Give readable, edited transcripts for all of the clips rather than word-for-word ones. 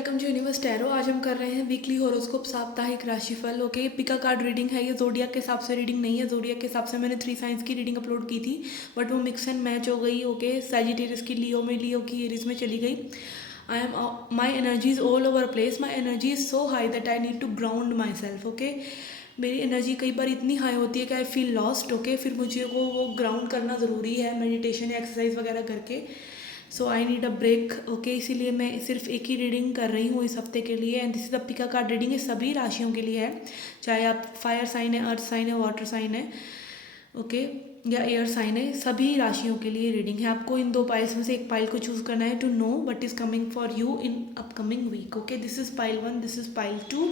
Welcome to universe tarot. आज हम कर रहे हैं वीकली हॉरोस्कोप साप्ताहिक राशिफल। ओके, पिका कार्ड रीडिंग है ये, जोडियाक के हिसाब से रीडिंग नहीं है। जोडियाक के हिसाब से मैंने 3 साइंस की रीडिंग अपलोड की थी, बट वो मिक्स एंड मैच हो गई। ओके, सैजिटेरियस की लियो में, लियो की एरीज में चली गई। I am my energy is all over place. My energy is so high that I need to ground myself. Okay, मेरी एनर्जी कई बार इतनी हाई होती है कि आई फील लॉस्ट। ओके, फिर मुझे वो ग्राउंड करना ज़रूरी है मेडिटेशन या एक्सरसाइज वगैरह करके। So I need a break. Okay, इसीलिए मैं सिर्फ एक ही रीडिंग कर रही हूँ इस हफ्ते के लिए। And this is the Pika card reading. ये सभी राशियों के लिए है, चाहे आप फायर साइन है, अर्थ साइन है, वाटर साइन है, ओके, या एयर साइन है। सभी राशियों के लिए रीडिंग है। आपको इन 2 पाइल्स में से एक पाइल को चूज करना है to know what is coming for you in upcoming week. Okay, this is pile 1, this is pile 2।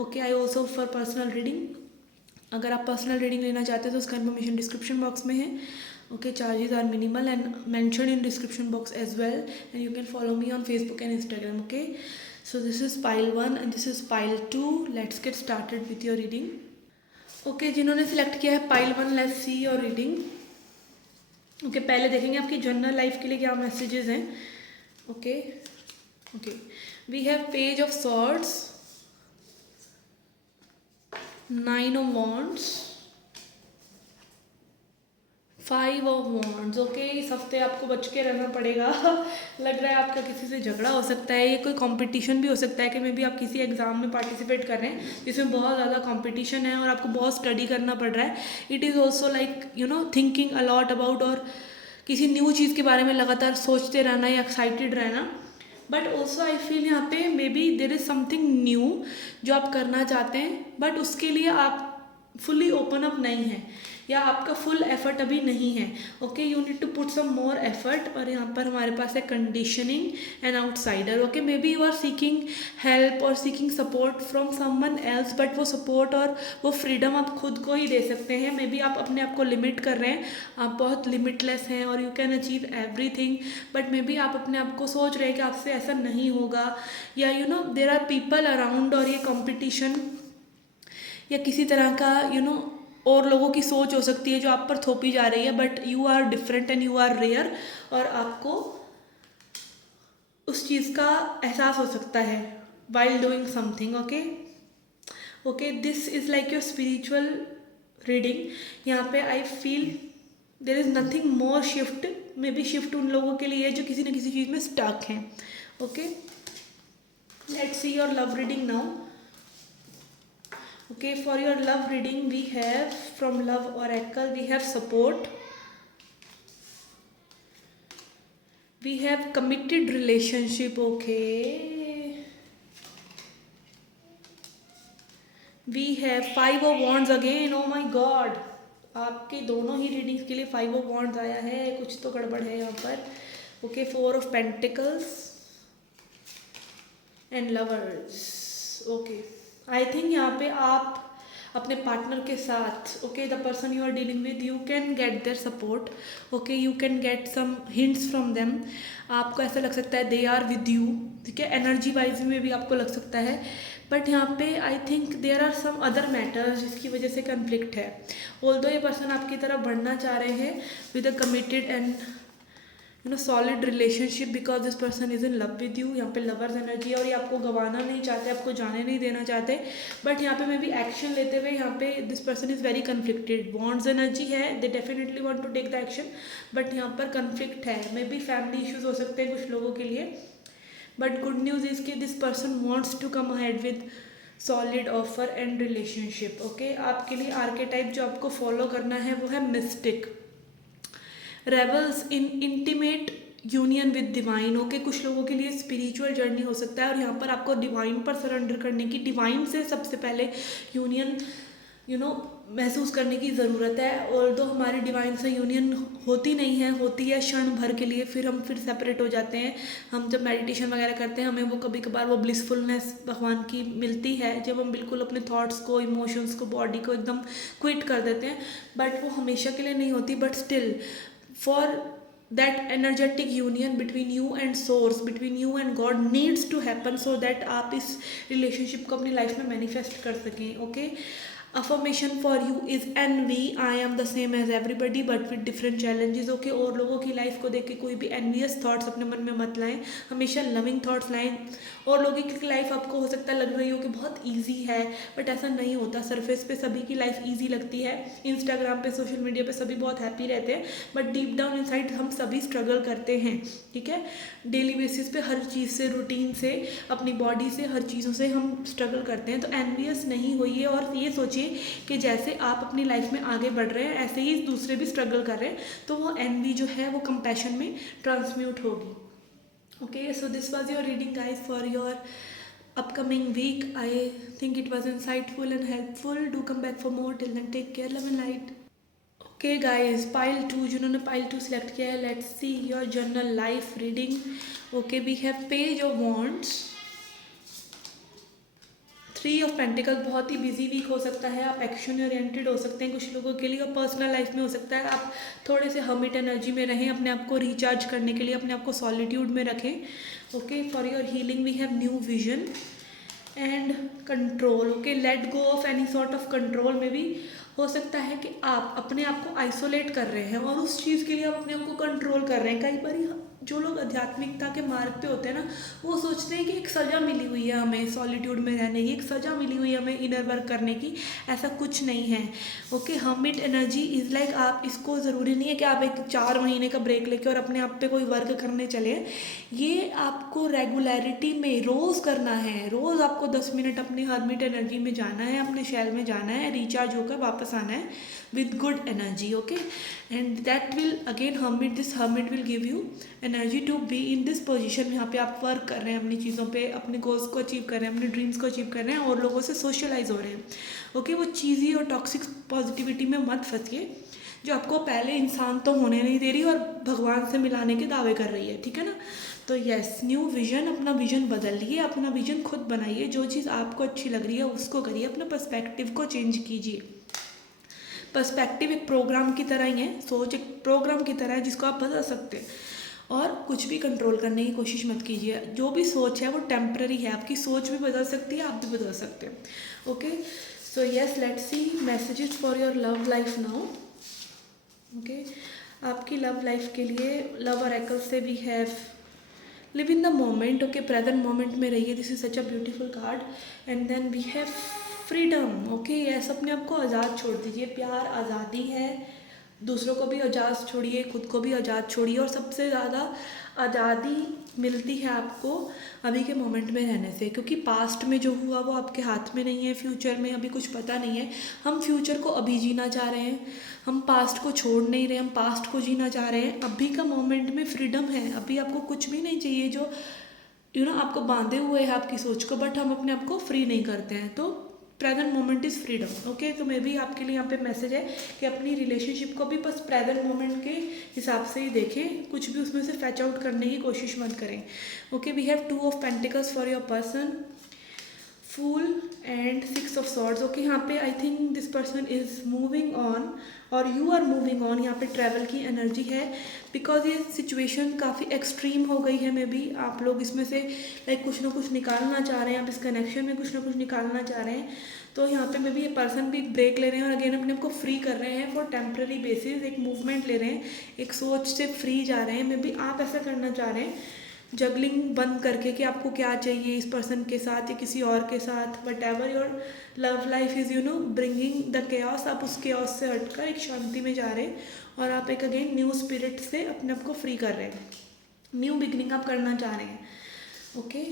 Okay, I also for personal reading. अगर आप पर्सनल रीडिंग लेना चाहते हैं तो उसका इन्फॉर्मेशन डिस्क्रिप्शन बॉक्स में है। Okay, charges are minimal and mention in description box as well, and you can follow me on Facebook and Instagram. Okay, so this is pile 1 and this is pile 2। Let's get started with your reading. Okay, जिन्होंने select किया है pile 1, let's see your reading. Okay, पहले देखेंगे आपकी general life के लिए क्या messages हैं। Okay okay, we have page of swords, 9 of wands, 5 of wands. Okay, इस हफ्ते आपको बच के रहना पड़ेगा। लग रहा है आपका किसी से झगड़ा हो सकता है। ये कोई कंपटीशन भी हो सकता है कि मे बी आप किसी एग्जाम में पार्टिसिपेट कर रहे हैं जिसमें बहुत ज़्यादा कंपटीशन है और आपको बहुत स्टडी करना पड़ रहा है। It is also like thinking a lot about, और किसी न्यू चीज़ के बारे में लगातार सोचते रहना या एक्साइटेड रहना। बट ऑल्सो आई फील यहाँ पे may be there is something new जो आप करना चाहते हैं, बट उसके लिए आप फुली ओपन अप नहीं है या आपका फुल एफर्ट अभी नहीं है। Okay, you need to put some more effort. और यहाँ पर हमारे पास है conditioning and outsider. Okay, maybe you are seeking help और seeking support from someone else, but वो सपोर्ट और वो फ्रीडम आप खुद को ही दे सकते हैं। मे बी आप अपने आप को लिमिट कर रहे हैं, आप बहुत लिमिटलेस हैं और you can achieve everything, but may be आप अपने आप को सोच रहे हैं कि आपसे ऐसा नहीं होगा, या देर आर पीपल अराउंड, और ये कॉम्पिटिशन या किसी तरह का और लोगों की सोच हो सकती है जो आप पर थोपी जा रही है, but you are different and you are rare, और आपको उस चीज़ का एहसास हो सकता है while doing something. Okay okay, this is like your spiritual reading. यहाँ पे I feel there is nothing more shift. Maybe shift उन लोगों के लिए जो किसी न किसी चीज़ में स्टक हैं। Okay, let's see your love reading now. Okay, for your love reading we have from Love Oracle, we have support, we have committed relationship. Okay, we have 5 of wands again. Oh my god, आपके दोनों ही readings के लिए 5 of wands आया है, कुछ तो गड़बड़ है यहाँ पर. Okay, 4 of pentacles and lovers. Okay, I think यहाँ पे आप अपने पार्टनर के साथ, okay, the person you are dealing with, you can get their support. Okay, you can get some hints from them. आपको ऐसा लग सकता है दे आर विद यू. ठीक है, एनर्जी वाइज में भी आपको लग सकता है, बट यहाँ पे I think there are some other matters जिसकी वजह से कन्फ्लिक्ट है. ऑल्दो ये पर्सन आपकी तरफ बढ़ना चाह रहे हैं with a committed and solid relationship, because this person is in love with you. यहाँ पे लवर्स एनर्जी है और ये आपको गंवाना नहीं चाहते, आपको जाने नहीं देना चाहते, बट यहाँ पे मे बी एक्शन लेते हुए यहाँ पे this person is very conflicted. Bonds energy है, they definitely want to take the action, but यहाँ पर कन्फ्लिक्ट है. मे बी फैमिली इश्यूज हो सकते हैं कुछ लोगों के लिए, बट गुड न्यूज़ इज़ कि this person wants to come ahead with solid offer and relationship. Okay, आपके लिए आर्केटाइप जो आपको फॉलो करना है वो है mistake, rebels in intimate union with divine. Okay, कुछ लोगों के लिए स्पिरिचुअल जर्नी हो सकता है और यहाँ पर आपको डिवाइन पर सरेंडर करने की, डिवाइन से सबसे पहले यूनियन महसूस करने की ज़रूरत है. और तो हमारी डिवाइन से यूनियन होती नहीं है, होती है क्षण भर के लिए, फिर हम सेपरेट हो जाते हैं. हम जब मेडिटेशन वगैरह करते हैं हमें वो कभी कभार वो ब्लिसफुलनेस भगवान की मिलती है जब हम बिल्कुल अपने थॉट्स को, इमोशंस को, बॉडी को एकदम क्विट कर देते हैं, बट वो हमेशा के लिए नहीं होती. But still for that energetic union between you and source, between you and God needs to happen so that आप इस relationship को अपनी life में manifest कर सकें. Okay, affirmation for you is envy. I am the same as everybody but with different challenges. Okay, और लोगों की life को देख के कोई भी envious thoughts अपने मन में मत लाएं, हमेशा loving thoughts लाएं. और लोगों की लाइफ आपको हो सकता है लग रही हो कि बहुत ईजी है, बट ऐसा नहीं होता। सरफेस पे सभी की लाइफ ईजी लगती है, इंस्टाग्राम पे सोशल मीडिया पे सभी बहुत हैप्पी रहते हैं, बट डीप डाउन इनसाइड हम सभी स्ट्रगल करते हैं, ठीक है। डेली बेसिस पे हर चीज़ से, रूटीन से, अपनी बॉडी से, हर चीज़ों से हम स्ट्रगल करते हैं। तो एनवियस नहीं होइए और ये सोचिए कि जैसे आप अपनी लाइफ में आगे बढ़ रहे हैं ऐसे ही दूसरे भी स्ट्रगल कर रहे हैं, तो वो एनवी जो है वो कंपैशन में ट्रांसम्यूट होगी। Okay, so this was your reading, guys, for your upcoming week. I think it was insightful and helpful. Do come back for more. Till then, take care, love and light. Okay, guys, pile 2, जिन्होंने pile 2 select किया है, let's see your journal life reading. Okay, we have page of wands, 3 of pentacle. बहुत ही busy week हो सकता है, आप action oriented हो सकते हैं कुछ लोगों के लिए, और पर्सनल लाइफ में हो सकता है आप थोड़े से हर्मिट एनर्जी में रहें, अपने आप को रिचार्ज करने के लिए अपने आप को सॉलिट्यूड में रखें। Okay, for your healing we have new vision and control. Okay, let go of any sort of control में भी हो सकता है कि आप अपने आप को आइसोलेट कर रहे हैं और उस चीज़ के लिए आप अपने आप को कंट्रोल कर रहे हैं। कई बार जो लोग आध्यात्मिकता के मार्ग पे होते हैं ना, वो सोचते हैं कि एक सज़ा मिली हुई है हमें सॉलिट्यूड में रहने की, एक सज़ा मिली हुई है हमें इनर वर्क करने की। ऐसा कुछ नहीं है। Okay, hermit energy is like, आप इसको ज़रूरी नहीं है कि आप एक 4 महीने का ब्रेक लेके और अपने आप पे कोई वर्क करने चले। ये आपको रेगुलरिटी में रोज़ करना है। रोज़ आपको 10 मिनट अपनी हर्मिट एनर्जी में जाना है, अपने शेल में जाना है, रिचार्ज होकर वापस आना है with good energy. Okay, and that will again hermit will give you energy to be in this position। यहाँ पे आप वर्क कर रहे हैं अपनी चीज़ों पे, अपने गोल्स को अचीव कर रहे हैं, अपने ड्रीम्स को अचीव कर रहे हैं और लोगों से सोशलाइज हो रहे हैं। ओके, वो चीज़ी और टॉक्सिक पॉजिटिविटी में मत फंसिए जो आपको पहले इंसान तो होने नहीं दे रही और भगवान से मिलाने के दावे कर रही है, ठीक है ना। तो यस, न्यू विजन, अपना विजन बदलिए, अपना विजन खुद बनाइए, जो चीज़ आपको अच्छी लग रही है उसको करिए, अपना पर्सपेक्टिव को चेंज कीजिए। पर्सपेक्टिव एक प्रोग्राम की तरह ही है, सोच एक प्रोग्राम की तरह है जिसको आप बदल सकते हैं, और कुछ भी कंट्रोल करने की कोशिश मत कीजिए। जो भी सोच है वो टेम्पररी है, आपकी सोच भी बदल सकती है, आप भी बदल सकते हैं। Okay, so yes, let's see messages for your love life now. Okay, आपकी लव लाइफ के लिए लव ऑरेकल से we have live in the moment. Okay, present moment में रहिए, this is such a beautiful card. And then we have freedom. Okay, yes, अपने आप को आज़ाद छोड़ दीजिए। प्यार आज़ादी है, दूसरों को भी आज़ाद छोड़िए, खुद को भी आज़ाद छोड़िए, और सबसे ज़्यादा आज़ादी मिलती है आपको अभी के मोमेंट में रहने से, क्योंकि पास्ट में जो हुआ वो आपके हाथ में नहीं है, फ्यूचर में अभी कुछ पता नहीं है। हम फ्यूचर को अभी जीना चाह रहे हैं, हम पास्ट को छोड़ नहीं रहे, हम पास्ट को जीना चाह रहे हैं। अभी का मोमेंट में फ्रीडम है, अभी आपको कुछ भी नहीं चाहिए जो आपको बांधे हुए है आपकी सोच को, बट हम अपने आप को फ्री नहीं करते हैं। तो present moment is freedom. Okay, तो मे भी आपके लिए यहाँ पे मैसेज है कि अपनी रिलेशनशिप को भी बस प्रेजेंट मोमेंट के हिसाब से ही देखें, कुछ भी उसमें से फैच आउट करने की कोशिश मत करें। Okay, we have 2 of pentacles for your person, fool and 6 of swords. Okay, यहाँ पे I think this person is moving on और यू आर मूविंग ऑन। यहाँ पे ट्रैवल की एनर्जी है, बिकॉज ये सिचुएशन काफ़ी एक्सट्रीम हो गई है। मे बी आप लोग इसमें से लाइक कुछ ना कुछ निकालना चाह रहे हैं, आप इस कनेक्शन में कुछ ना कुछ निकालना चाह रहे हैं। तो यहाँ पे मे बी ये पर्सन भी ब्रेक ले रहे हैं और अगेन अपने आप को फ्री कर रहे हैं फॉर टेम्प्रेरी बेसिस, एक मूवमेंट ले रहे हैं, एक सोच से फ्री जा रहे हैं। मे बी आप ऐसा करना चाह रहे हैं, जगलिंग बंद करके कि आपको क्या चाहिए इस पर्सन के साथ या किसी और के साथ, what ever your love life is bringing the chaos, आप उस केओस से हटकर एक शांति में जा रहे हैं और आप एक अगेन न्यू स्पिरिट से अपने आप को फ्री कर रहे हैं, न्यू बिगिनिंग आप करना चाह रहे हैं। Okay,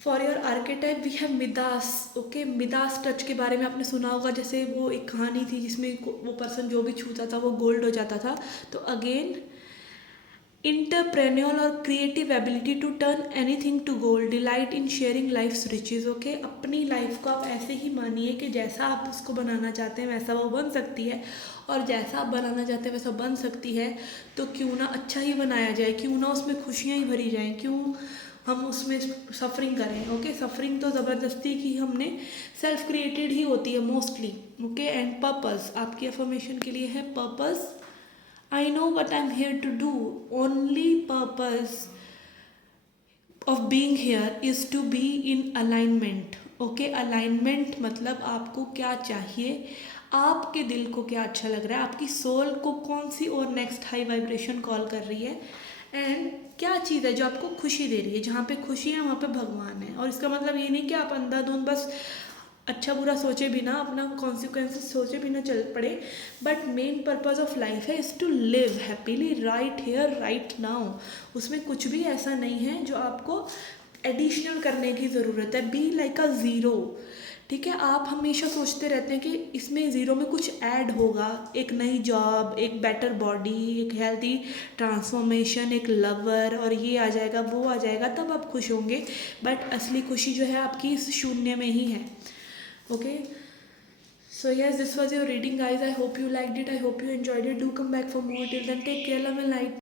for your archetype we have Midas. Okay, Midas touch के बारे में आपने सुना होगा, जैसे वो एक कहानी थी जिसमें वो पर्सन जो भी छूता था वो गोल्ड हो जाता था। तो अगेन इंटरप्रेन्योर और creative ability to turn anything to gold, delight in sharing life's riches. Okay, अपनी लाइफ को आप ऐसे ही मानिए कि जैसा आप उसको बनाना चाहते हैं वैसा वो बन सकती है, और जैसा आप बनाना चाहते हैं वैसा बन सकती है। तो क्यों ना अच्छा ही बनाया जाए, क्यों ना उसमें खुशियाँ ही भरी जाएँ, क्यों हम उसमें सफरिंग करें। ओके, सफरिंग तो ज़बरदस्ती की हमने सेल्फ क्रिएटेड ही होती है मोस्टली। ओके, एंड पर्पस आपकी अफर्मेशन के लिए है purpose. I know what I'm here to do. Only purpose of being here is to be in alignment. Okay, alignment मतलब आपको क्या चाहिए, आपके दिल को क्या अच्छा लग रहा है, आपकी सोल को कौन सी और नेक्स्ट हाई वाइब्रेशन कॉल कर रही है, एंड क्या चीज़ है जो आपको खुशी दे रही है, जहाँ पे खुशी है वहाँ पे भगवान है। और इसका मतलब ये नहीं कि आप अंधाधुंध बस अच्छा बुरा सोचे बिना, अपना कॉन्सिक्वेंसेस सोचे बिना चल पड़े, but main purpose of life है is to live happily right here right now. उसमें कुछ भी ऐसा नहीं है जो आपको एडिशनल करने की ज़रूरत है। बी लाइक अ ज़ीरो, ठीक है। आप हमेशा सोचते रहते हैं कि इसमें ज़ीरो में कुछ ऐड होगा, एक नई जॉब, एक बेटर बॉडी, एक हेल्दी ट्रांसफॉर्मेशन, एक लवर, और ये आ जाएगा वो आ जाएगा, तब आप खुश होंगे। बट असली खुशी जो है आपकी इस शून्य में ही है। Okay, so yes, this was your reading guys. I hope you liked it, I hope you enjoyed it. Do come back for more. Till then, take care, love and light.